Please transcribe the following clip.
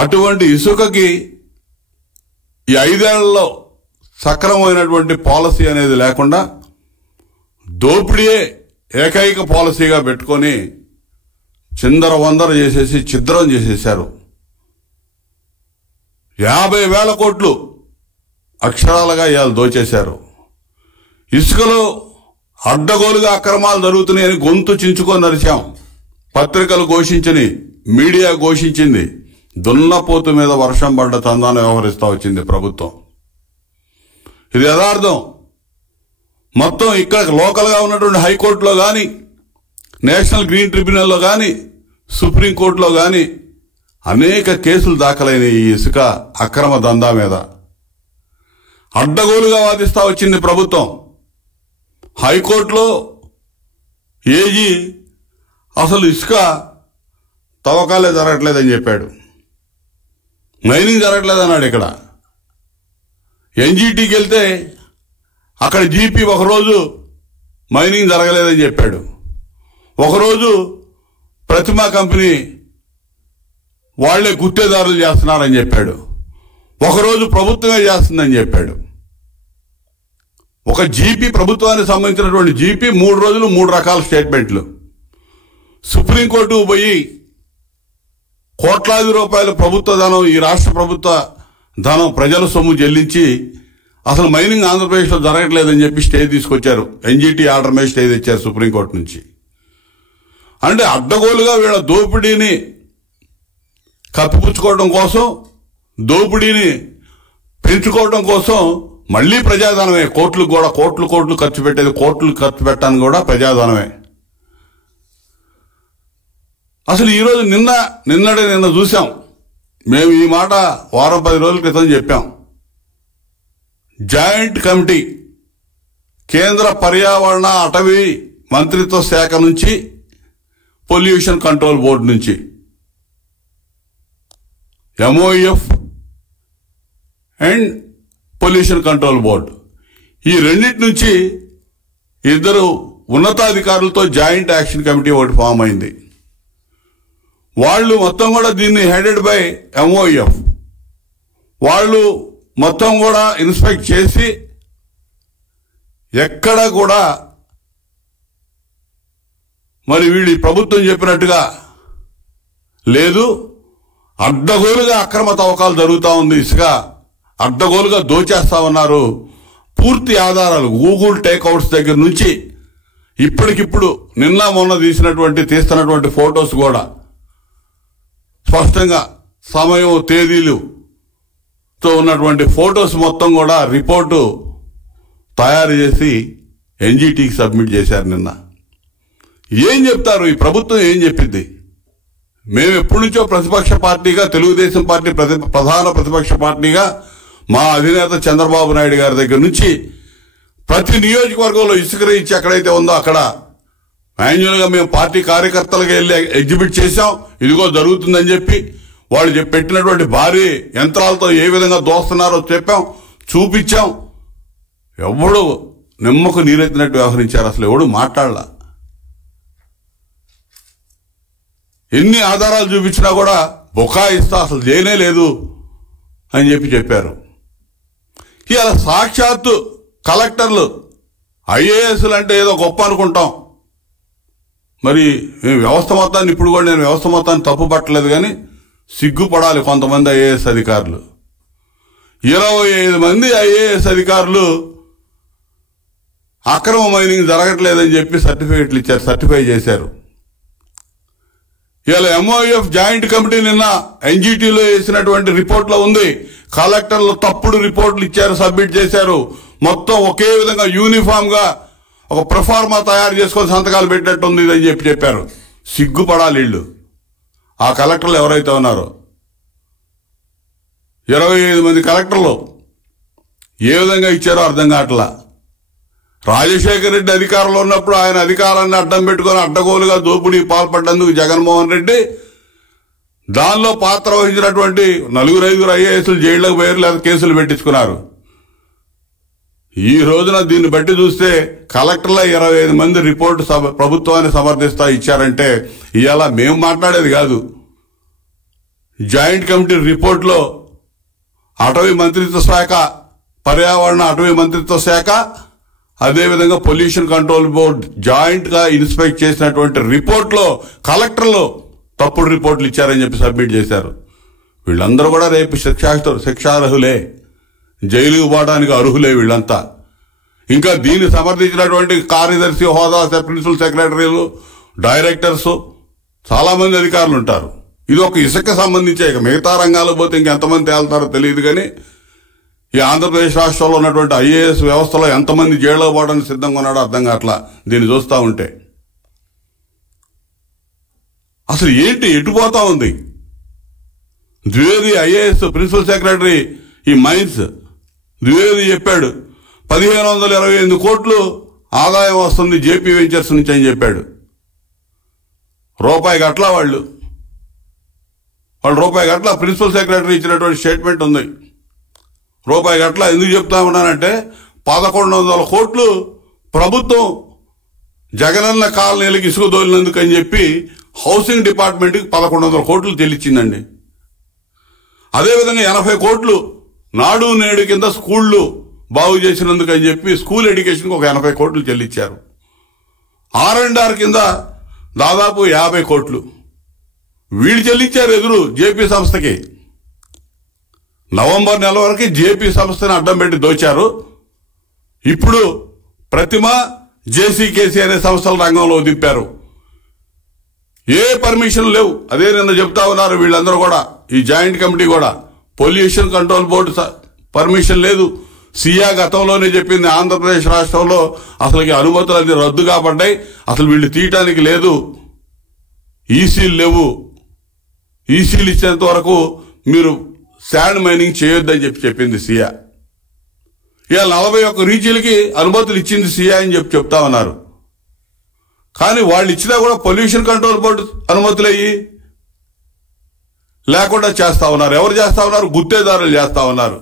అటువంటి ఇసుకకి ఈ 5 ఏళ్లలో సక్రమమైనటువంటి పాలసీ అనేది లేకుండా దోపిడీయే ఏకైక పాలసీగా పెట్టుకొని చిందర వందర చేసేసి ఛిద్రం చేసేశారు. 50,000 కోట్లు అక్షరాలుగా ఇవాళ దోచేశారు. ఇసుకలో అడ్డగోలుగా అక్రమాలు జరుగుతున్నాయని గొంతు చించుకొని నరిచాం. పత్రికలు ఘోషించని, మీడియా ఘోషించింది. దున్నపోతు మీద వర్షం పడ్డ తందాన్ని వ్యవహరిస్తూ వచ్చింది ప్రభుత్వం. ఇది యథార్థం. మొత్తం ఇక్కడ లోకల్గా ఉన్నటువంటి హైకోర్టులో కానీ, నేషనల్ గ్రీన్ ట్రిబ్యునల్లో కానీ, సుప్రీంకోర్టులో కానీ అనేక కేసులు దాఖలైన ఈ ఇసుక అక్రమ దందా మీద అడ్డగోలుగా వాదిస్తూ వచ్చింది ప్రభుత్వం. హైకోర్టులో ఏజీ అసలు ఇసుక తవ్వకాలే జరగట్లేదని చెప్పాడు. మైనింగ్ జరగట్లేదన్నాడు. ఇక్కడ ఎన్జీటీకి వెళ్తే అక్కడ జీపీ ఒకరోజు మైనింగ్ జరగలేదని చెప్పాడు. ఒకరోజు ప్రతిమా కంపెనీ వాళ్లే గుత్తేదారులు చేస్తున్నారని చెప్పాడు. ఒకరోజు ప్రభుత్వమే చేస్తుందని చెప్పాడు. ఒక జీపీ, ప్రభుత్వానికి సంబంధించినటువంటి జీపీ 3 రోజులు 3 రకాల స్టేట్మెంట్లు. సుప్రీంకోర్టుకు పోయి కోట్లాది రూపాయల ప్రభుత్వ ధనం, ఈ రాష్ట్ర ప్రభుత్వ ధనం ప్రజల సొమ్ము చెల్లించి అసలు మైనింగ్ ఆంధ్రప్రదేశ్లో జరగట్లేదని చెప్పి స్టే తీసుకొచ్చారు. ఎన్జీటీ ఆర్డర్ మీద స్టే తెచ్చారు సుప్రీంకోర్టు నుంచి. అంటే అడ్డగోలుగా వీళ్ళ దోపిడీని కప్పిపుచ్చుకోవడం కోసం, దోపిడీని పెంచుకోవడం కోసం మళ్లీ ప్రజాధనమే. కోట్లు కూడా కోట్లు ఖర్చు పెట్టేది, కోట్లు ఖర్చు పెట్టడానికి కూడా ప్రజాధనమే. అసలు ఈరోజు నిన్న చూసాం. మేము ఈ మాట వారం 10 రోజుల క్రితం చెప్పాం. జాయింట్ కమిటీ, కేంద్ర పర్యావరణ అటవీ మంత్రిత్వ శాఖ నుంచి, పొల్యూషన్ కంట్రోల్ బోర్డు నుంచి, MOF and pollution control board, ఈ రెండింటి నుంచి 2 ఉన్నతాధికారులతో జాయింట్ యాక్షన్ కమిటీ ఒకటి ఫామ్ అయింది. వాళ్ళు మొత్తం కూడా దీన్ని హెడెడ్ బై ఎంఓఎఫ్. వాళ్ళు మొత్తం కూడా ఇన్స్పెక్ట్ చేసి ఎక్కడ కూడా మరి వీడి ప్రభుత్వం చెప్పినట్టుగా లేదు, అడ్డగోలుగా అక్రమ తవ్వకాలు జరుగుతూ ఉంది, ఇసుక అడ్డగోలుగా దోచేస్తా ఉన్నారు. పూర్తి ఆధారాలు గూగుల్ టేక్అవుట్స్ దగ్గర నుంచి ఇప్పటికిప్పుడు నిన్న మొన్న తీస్తున్నటువంటి ఫొటోస్ కూడా స్పష్టంగా సమయం, తేదీలుతో ఉన్నటువంటి ఫొటోస్ మొత్తం కూడా రిపోర్టు తయారు చేసి ఎన్జీటీకి సబ్మిట్ చేశారు నిన్న. ఏం చెప్తారు ఈ ప్రభుత్వం? ఏం చెప్పింది? మేము ఎప్పటి నుంచో ప్రతిపక్ష పార్టీగా, తెలుగుదేశం పార్టీ ప్రధాన ప్రతిపక్ష పార్టీగా మా అధినేత చంద్రబాబు నాయుడు గారి దగ్గర నుంచి ప్రతి నియోజకవర్గంలో ఇసుక రీచ్ ఎక్కడైతే ఉందో అక్కడ మాన్యువల్గా మేము పార్టీ కార్యకర్తలకు వెళ్ళి ఎగ్జిబిట్ చేశాం. ఇదిగో జరుగుతుందని చెప్పి వాళ్ళు పెట్టినటువంటి భారీ యంత్రాలతో ఏ విధంగా దోస్తున్నారో చెప్పాం, చూపించాం. ఎవడు నిమ్మకు నీరెత్తినట్టు వ్యవహరించారు. అసలు ఎవడు మాట్లాడలా. ఎన్ని ఆధారాలు చూపించినా కూడా బొకాయిస్తా అసలు చేయనే లేదు అని చెప్పారు. ఇలా సాక్షాత్తు కలెక్టర్లు, ఐఏఎస్లు అంటే ఏదో గొప్ప అనుకుంటాం. మరి వ్యవస్థ మొత్తాన్ని, ఇప్పుడు కూడా నేను వ్యవస్థ మొత్తాన్ని తప్పు పట్టలేదు, కానీ సిగ్గుపడాలి కొంతమంది ఐఏఎస్ అధికారులు. 25 మంది ఐఏఎస్ అధికారులు అక్రమ మైనింగ్ జరగట్లేదని చెప్పి సర్టిఫికెట్లు ఇచ్చారు, సర్టిఫై చేశారు. ఇలా ఎంఓఎఫ్ జాయింట్ కమిటీ నిన్న ఎన్జీటీలో వేసినటువంటి రిపోర్ట్లో ఉంది. కలెక్టర్లు తప్పుడు రిపోర్టులు ఇచ్చారు, సబ్మిట్ చేశారు. మొత్తం ఒకే విధంగా యూనిఫామ్ గా ఒక ప్రొఫార్మా తయారు చేసుకొని సంతకాలు పెట్టినట్టుంది అని చెప్పారు. సిగ్గుపడాలి వీళ్ళు. ఆ కలెక్టర్లు ఎవరైతే ఉన్నారో 25 మంది కలెక్టర్లు ఏ విధంగా ఇచ్చారో అర్థం కావట్లా. రాజశేఖర రెడ్డి అధికారంలో ఉన్నప్పుడు ఆయన అధికారాన్ని అడ్డం పెట్టుకుని అడ్డగోలుగా దోపిడీ పాల్పడ్డందుకు జగన్మోహన్ రెడ్డి, దానిలో పాత్ర వహించినటువంటి 4-5 ఐఏఎస్లు జైళ్లకు పోయారు, లేదా కేసులు పెట్టించుకున్నారు. ఈ రోజున దీన్ని బట్టి చూస్తే కలెక్టర్ల 25 మంది రిపోర్టు ప్రభుత్వాన్ని సమర్థిస్తా ఇచ్చారంటే ఇవాళ మేము మాట్లాడేది కాదు. జాయింట్ కమిటీ రిపోర్ట్లో అటవీ మంత్రిత్వ శాఖ, పర్యావరణ అటవీ మంత్రిత్వ శాఖ, అదేవిధంగా పొల్యూషన్ కంట్రోల్ బోర్డు జాయింట్ గా ఇన్స్పెక్ట్ చేసినటువంటి రిపోర్ట్లో కలెక్టర్లు తప్పుడు రిపోర్ట్లు ఇచ్చారని చెప్పి సబ్మిట్ చేశారు. వీళ్ళందరూ కూడా రేపు శిక్షార్హులే, జైలుకు పోవడానికి అర్హులే వీళ్ళంతా. ఇంకా దీన్ని సమర్థించినటువంటి కార్యదర్శి హోదా, ప్రిన్సిపల్ సెక్రటరీలు, డైరెక్టర్స్, చాలా మంది అధికారులు ఉంటారు. ఇది ఒక ఇసుక సంబంధించే, ఇక మిగతా రంగాలకు పోతే ఇంకెంతమంది తేలుతారో తెలియదు. కానీ ఈ ఆంధ్రప్రదేశ్ రాష్ట్రంలో ఉన్నటువంటి ఐఏఎస్ వ్యవస్థలో ఎంతమంది జైల్లో పోవడానికి సిద్ధంగా ఉన్నాడో అర్థం కావట్లా దీన్ని చూస్తూ ఉంటే. అసలు ఏంటి, ఎటుపోతా ఉంది? ద్వివేది ఐఏఎస్ ప్రిన్సిపల్ సెక్రటరీ ఈ మైన్స్ ద్వివేది చెప్పాడు 1528 కోట్లు ఆదాయం వస్తుంది జేపీ వెంచర్స్ నుంచి అని చెప్పాడు. రూపాయి గట్ల వాళ్ళు రూపాయి గట్ల ప్రిన్సిపల్ సెక్రటరీ ఇచ్చినటువంటి స్టేట్మెంట్ ఉంది. రూపాయి గట్ల ఎందుకు చెప్తా ఉన్నానంటే 1100 కోట్లు ప్రభుత్వం జగనన్న కాలనీలకు ఇసుక దోలినందుకు అని చెప్పి హౌసింగ్ డిపార్ట్మెంట్కి 1100 కోట్లు చెల్లించిందండి. అదేవిధంగా 80 కోట్లు నాడు నేడు కింద స్కూళ్లు బాగు చేసినందుకు అని చెప్పి స్కూల్ ఎడ్యుకేషన్కి ఒక 80 కోట్లు చెల్లించారు. R&R కింద దాదాపు 50 కోట్లు వీళ్ళు చెల్లించారు ఎదురు జేపీ సంస్థకి. నవంబర్ నెల వరకు జేపీ సంస్థని అడ్డం పెట్టి దోచారు. ఇప్పుడు ప్రతిమ, జేసీకేసీ అనే సంస్థల రంగంలో దింపారు. ఏ పర్మిషన్ లేవు. అదే నిన్న చెప్తా ఉన్నారు వీళ్ళందరూ కూడా, ఈ జాయింట్ కమిటీ కూడా. పొల్యూషన్ కంట్రోల్ బోర్డు పర్మిషన్ లేదు. సియా గతంలోనే చెప్పింది ఆంధ్రప్రదేశ్ రాష్ట్రంలో అసలుకి అనుమతులు అన్ని రద్దు కాబడ్డాయి, అసలు వీళ్ళు తీయటానికి లేదు, ఈసీలు లేవు, ఈసీలు ఇచ్చేంత వరకు మీరు శాండ్ మైనింగ్ చేయొద్దని చెప్పింది సియా. ఇక 41 రీచీలకి అనుమతులు ఇచ్చింది సియా అని చెప్తా ఉన్నారు. కానీ వాళ్ళు ఇచ్చినా కూడా పొల్యూషన్ కంట్రోల్ బోర్డు అనుమతులు అయ్యి లేకుండా చేస్తా ఉన్నారు. ఎవరు చేస్తా ఉన్నారు? గుత్తేదారులు చేస్తా ఉన్నారు.